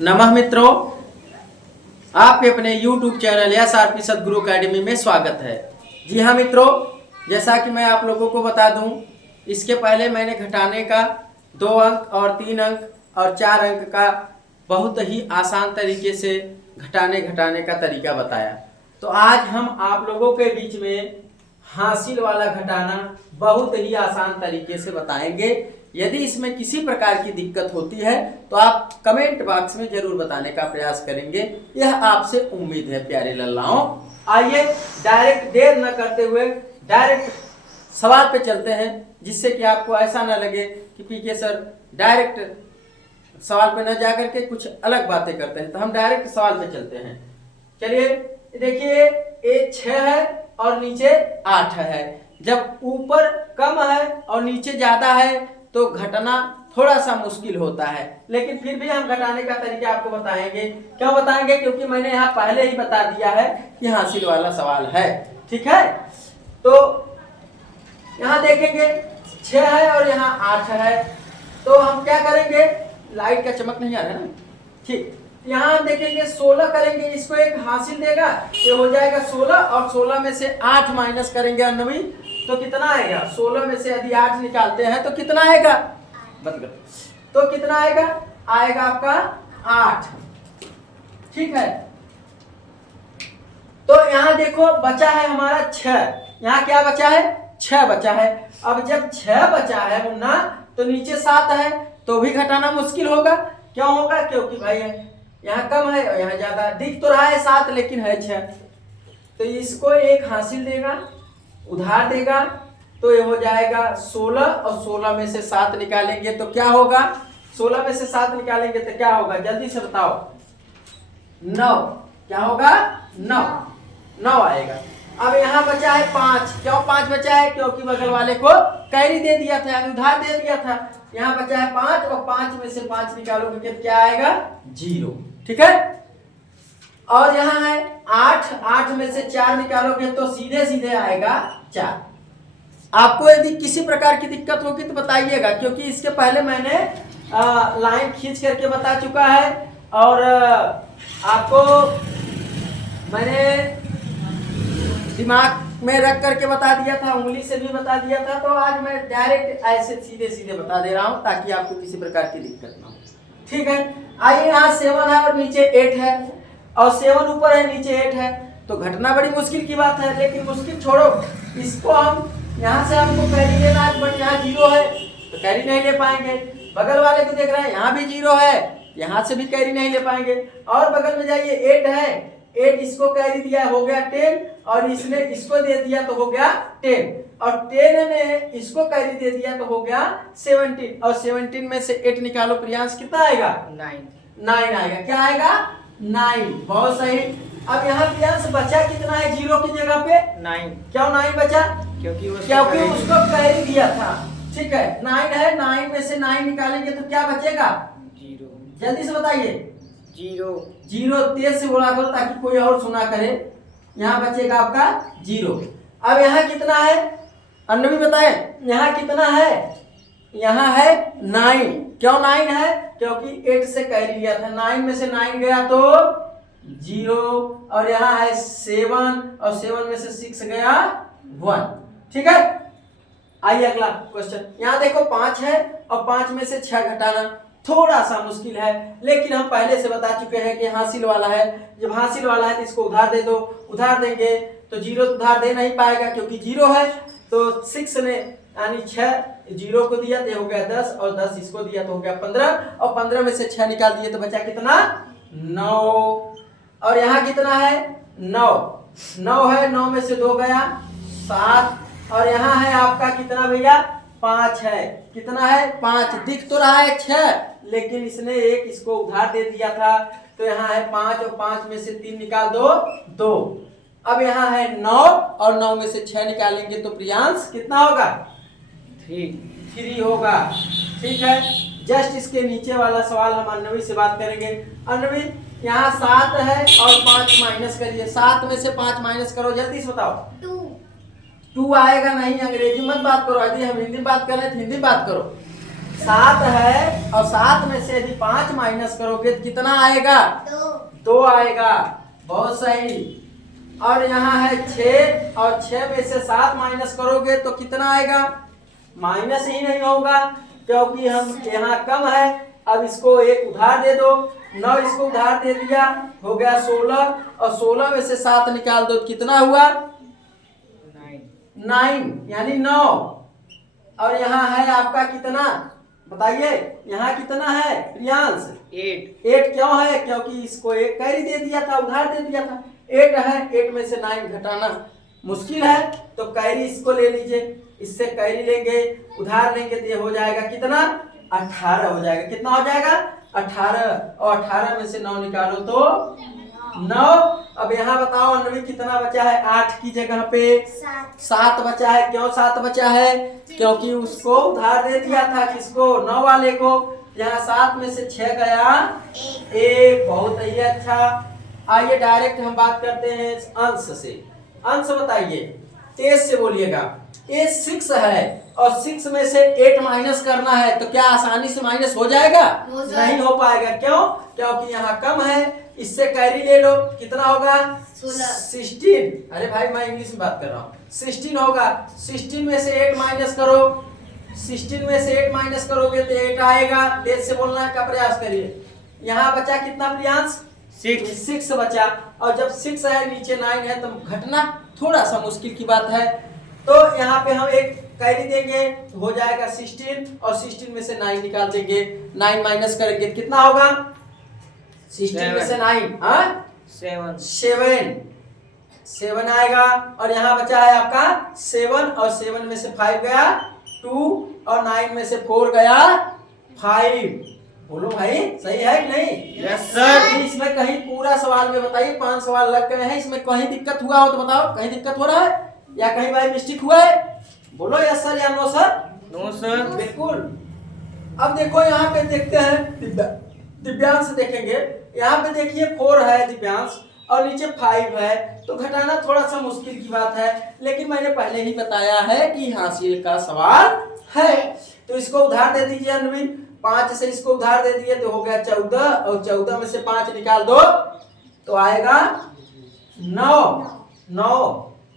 नमः मित्रों, आपके अपने YouTube चैनल SRP सदगुरु अकेडमी में स्वागत है। जी हाँ मित्रों, जैसा कि मैं आप लोगों को बता दूं, इसके पहले मैंने घटाने का 2 अंक और 3 अंक और 4 अंक का बहुत ही आसान तरीके से घटाने का तरीका बताया। तो आज हम आप लोगों के बीच में हासिल वाला घटाना बहुत ही आसान तरीके से बताएंगे। यदि इसमें किसी प्रकार की दिक्कत होती है तो आप कमेंट बॉक्स में जरूर बताने का प्रयास करेंगे, यह आपसे उम्मीद है प्यारे लल्लाओं। आइए डायरेक्ट देर न करते हुए डायरेक्ट सवाल पे चलते हैं, जिससे कि आपको ऐसा ना लगे कि पीके सर डायरेक्ट सवाल पे न जाकर के कुछ अलग बातें करते हैं। तो हम डायरेक्ट सवाल पे चलते हैं। चलिए देखिए, ये 6 है और नीचे 8 है। जब ऊपर कम है और नीचे ज्यादा है तो घटना थोड़ा सा मुश्किल होता है, लेकिन फिर भी हम घटाने का तरीका आपको बताएंगे। क्यों बताएंगे? क्योंकि मैंने यहाँ पहले ही बता दिया है कि हासिल वाला सवाल है। ठीक है, तो यहाँ देखेंगे 6 है और यहाँ 8 है। तो हम क्या करेंगे, लाइट का चमक नहीं आ रहा है ना, ठीक। यहाँ देखेंगे 16 करेंगे, इसको एक हासिल देगा, ये हो जाएगा 16 और 16 में से 8 माइनस करेंगे 99, तो कितना आएगा? 16 में से यदि 8 निकालते हैं तो कितना आएगा? बंद कर। तो कितना आएगा? आएगा आपका 8। ठीक है, तो यहाँ देखो बचा है हमारा 6। यहाँ क्या बचा है? 6 बचा है। अब जब 6 बचा है मुन्ना, तो नीचे 7 है, तो भी घटाना मुश्किल होगा। क्यों होगा? क्योंकि भाई यहाँ कम है और यहाँ ज्यादा। दिख तो रहा है 7 लेकिन है 6, तो इसको एक हासिल देगा, उधार देगा, तो ये हो जाएगा 16 और 16 में से 7 निकालेंगे तो क्या होगा? 16 में से 7 निकालेंगे तो क्या होगा? जल्दी से बताओ। 9। क्या होगा? 9 आएगा। अब यहाँ बचा है 5। क्यों 5 बचा है? क्योंकि बगल वाले को कैरी दे दिया था, यानी उधार दे दिया था। यहाँ बचा है 5 और 5 में से 5 निकालोगे तो क्या आएगा? 0। ठीक है, और यहाँ है 8 में से 4 निकालोगे तो सीधे सीधे आएगा 4। आपको यदि किसी प्रकार की दिक्कत होगी तो बताइएगा, क्योंकि इसके पहले मैंने लाइन खींच करके बता चुका है और आपको मैंने दिमाग में रख करके बता दिया था, उंगली से भी बता दिया था। तो आज मैं डायरेक्ट ऐसे सीधे सीधे बता दे रहा हूं ताकि आपको किसी प्रकार की दिक्कत ना हो। ठीक है, आइए यहाँ 7 है और नीचे 8 है, और 7 ऊपर है नीचे 8 है, तो घटना बड़ी मुश्किल की बात है। लेकिन मुश्किल छोड़ो, इसको हम यहाँ से हमको कैरी लेना है, बट यहाँ 0 है तो कैरी नहीं ले पाएंगे। बगल वाले को देख रहे हैं, यहाँ भी 0 है, यहाँ से भी कैरी नहीं ले पाएंगे। और बगल में जाइए 8 है, 8 इसको कैरी दिया हो गया 10, और इसने इसको दे दिया तो हो गया 10, और 10 ने इसको कैरी दे दिया तो हो गया 17, और 17 में से 8 निकालो प्रियांश, कितना आएगा? 9 आएगा। क्या आएगा? 9। बहुत सही। अब यहाँ प्रियांश बचा कितना है 0 की जगह पे? 9। क्यों 9 बचा? क्योंकि उसको कैरी दिया था। ठीक है, 9 है, 9 में से 9 निकालेंगे तो क्या बचेगा? 0। जल्दी से बताइए। 0 तेज से बोला करो ताकि कोई और सुना करे। यहाँ बचेगा आपका 0। अब यहाँ कितना है? अन्नवी बताए, यहाँ कितना है? यहाँ है 9। क्यों 9 है? क्योंकि 8 से कैरी लिया था। 9 में से 9 गया तो 0, और यहाँ है 7, और 7 में से 6 गया 1। ठीक है, आइए अगला क्वेश्चन। यहाँ देखो 5 है और 5 में से 6 घटाना थोड़ा सा मुश्किल है, लेकिन हम पहले से बता चुके हैं कि हासिल वाला है। जब हासिल वाला है तो इसको उधार दे दो। उधार देंगे तो 0 उधार दे नहीं पाएगा, क्योंकि 0 है। तो 6 ने यानी 6 0 को दिया तो हो गया 10, और 10 इसको दिया तो हो गया 15, और 15 में से 6 निकाल दिए तो बचा कितना? 9। और यहाँ कितना है? 9 है, 9 में से 2 गया 7, और यहाँ है आपका कितना भैया? 5 है। कितना है? 5। दिख तो रहा है 6, लेकिन इसने एक इसको उधार दे दिया था, तो यहाँ है 5, और 5 में से 3 निकाल दो 2। अब यहाँ है 9, और 9 में से 6 निकालेंगे तो प्रियांश कितना होगा? 3 होगा। ठीक है, जस्ट इसके नीचे वाला सवाल हम अन्नवी से बात करेंगे। अन्नवी, यहाँ 7 है और 5 माइनस करिए। 7 में से 5 माइनस करो, जल्दी से बताओ। 2 आएगा नहीं, अंग्रेजी मत बात करो। यदि हम हिंदी बात कर रहे हैं तो हिंदी बात करो। 7 है और 7 में से यदि 5 माइनस करोगे तो कितना आएगा? 2 आएगा। बहुत सही। और यहाँ है 6 और 6 में से 7 माइनस करोगे तो कितना आएगा? माइनस ही नहीं होगा क्योंकि हम यहाँ कम है। अब इसको एक उधार दे दो, 9 इसको उधार दे दिया, हो गया 16 और 16 में से 7 निकाल दो तो कितना हुआ? 9 यानी 9। और यहाँ है आपका कितना बताइए? यहाँ कितना है प्रियांश? 8 क्यों है? क्योंकि इसको एक कैरी दे दिया था, उधार दे दिया था। 8 है, 8 में से 9 घटाना मुश्किल है तो कैरी इसको ले लीजिए। इससे कैरी लेंगे, उधार लेंगे तो ये हो जाएगा कितना? 18 हो जाएगा। कितना हो जाएगा? 18। और 18 में से 9 निकालो तो 9। अब यहाँ बताओ अन्वी कितना बचा है? 8 की जगह पे 7 बचा है। क्यों 7 बचा है? क्योंकि उसको उधार दे दिया था। किसको? 9 वाले को। यहाँ 7 में से 6 गया 1। बहुत ही अच्छा। आइए डायरेक्ट हम बात करते हैं अंश से। अंश बताइए, तेज से बोलिएगा। ये 6 है और 6 में से 8 माइनस करना है तो क्या आसानी से माइनस हो जाएगा? नहीं हो पाएगा। क्यों? क्योंकि यहाँ कम है। इससे कैरी ले लो, कितना होगा? 16। अरे भाई मैं इंग्लिश में बात कर रहा हूँ। 16 होगा। 16 में से 8 माइनस करो, 16 में से 8 माइनस करोगे तो 8 आएगा। तेज से बोलने का प्रयास करिए। यहाँ बचा कितना प्रियांश? 6 बचा। और जब 6 है नीचे 9 है तो घटना थोड़ा सा मुश्किल की बात है। तो यहाँ पे हम एक कैरी देंगे तो हो जाएगा 16 और 16 में से 9 निकाल देंगे। 9 माइनस करेंगे कितना होगा? 16 में से 9 7 आएगा। और यहाँ बचा है आपका 7 और 7 में से 5 गया 2 और 9 में से 4 गया 5। बोलो भाई सही है कि नहीं? Yes sir. इसमें कहीं पूरा सवाल में बताइए 5 सवाल लग गए हैं, इसमें कहीं दिक्कत हुआ हो तो बताओ। कहीं दिक्कत हो रहा है या कहीं भाई मिस्टेक हुआ है? बोलो यस सर या नो सर? No sir. बिल्कुल। अब देखो यहाँ पे देखते हैं दिव्यांश देखेंगे। यहाँ पे देखिए 4 है दिव्यांश और नीचे 5 है तो घटाना थोड़ा सा मुश्किल की बात है। लेकिन मैंने पहले ही बताया है कि हासिल का सवाल है। तो इसको उधार दे दीजिए अनविन। 5 से इसको उधार दे दिए तो हो गया 14 और 14 में से 5 निकाल दो तो आएगा 9।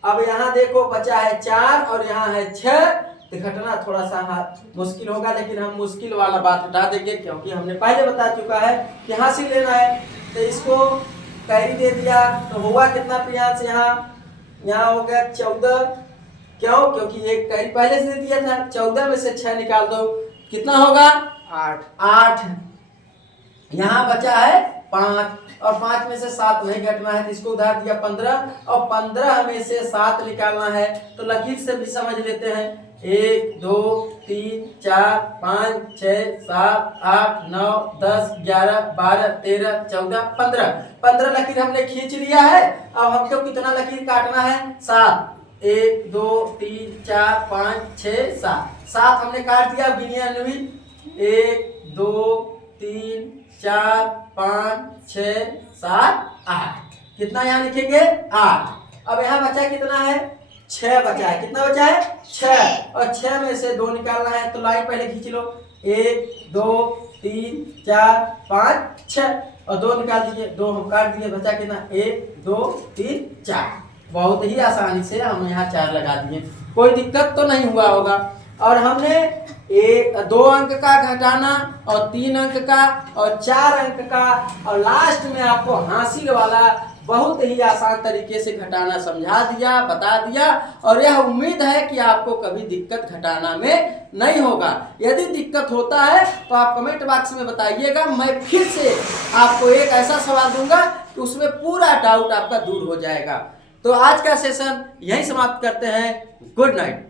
अब यहाँ देखो बचा है 4 और यहाँ है 6 तो घटना थोड़ा सा मुश्किल होगा। लेकिन हम मुश्किल वाला बात हटा देंगे क्योंकि हमने पहले बता चुका है कि हासिल लेना है। तो इसको कैरी दे दिया तो हुआ कितना प्रियांश? यहाँ हो गया 14। क्यों? क्योंकि एक कैरी पहले से दे दिया था। 14 में से 6 निकाल दो कितना होगा? 8। यहाँ बचा है 5 और 5 में से 7 नहीं घटना है तो इसको उधार दिया 15 और 15 में से 7 निकालना है तो लकीर से भी समझ लेते हैं। 1 2 3 4 5 6 7 8 9 10 11 12 13 14 15 लकीर हमने खींच लिया है। अब हमको कितना लकीर काटना है? 7। 1 2 3 4 5 6 7 हमने काट दिया। गिनिए अनविन। 1 2 3 4 5 6 7 8। कितना यहाँ लिखेंगे? 8। अब यहाँ बचा कितना है? 6 बचा है। कितना बचा है? 6 और 6 में से 2 निकालना है तो लाइन पहले खींच लो। 1 2 3 4 5 6 और 2 निकाल दीजिए। 2 हम काट दिए, बचा कितना? 1 2 3 4। बहुत ही आसानी से हम यहाँ 4 लगा दिए। कोई दिक्कत तो नहीं हुआ होगा। और हमने 2 अंक का घटाना और 3 अंक का और 4 अंक का और लास्ट में आपको हासिल वाला बहुत ही आसान तरीके से घटाना समझा दिया, बता दिया। और यह उम्मीद है कि आपको कभी दिक्कत घटाना में नहीं होगा। यदि दिक्कत होता है तो आप कमेंट बॉक्स में बताइएगा। मैं फिर से आपको एक ऐसा सवाल दूंगा कि उसमें पूरा डाउट आपका दूर हो जाएगा। तो आज का सेशन यहीं समाप्त करते हैं। Good night.